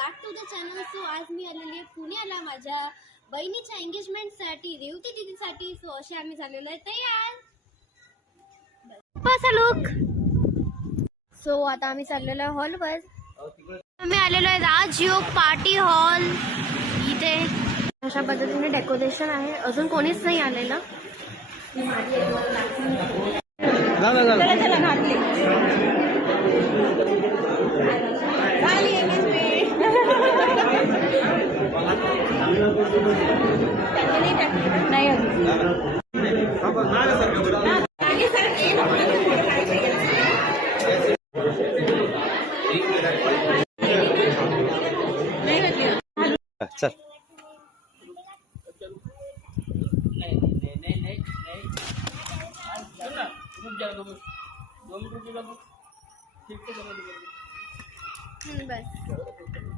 Back to the channel. So आज मी आलेली आहे पुण्याला माझ्या बहिणीच्या एंगेजमेंटसाठी, रेवती दीदीसाठी. सो असे आम्ही झालेलो आहे तयार. कसा लुक. सो आता आम्ही चाललेलो आहे हॉलवर. आम्ही आलेलो आहे राजयोग पार्टी हॉल. इथे अशा पद्धतीने डेकोरेशन आहे. अजून कोणीच नाही आलेलं. चल बस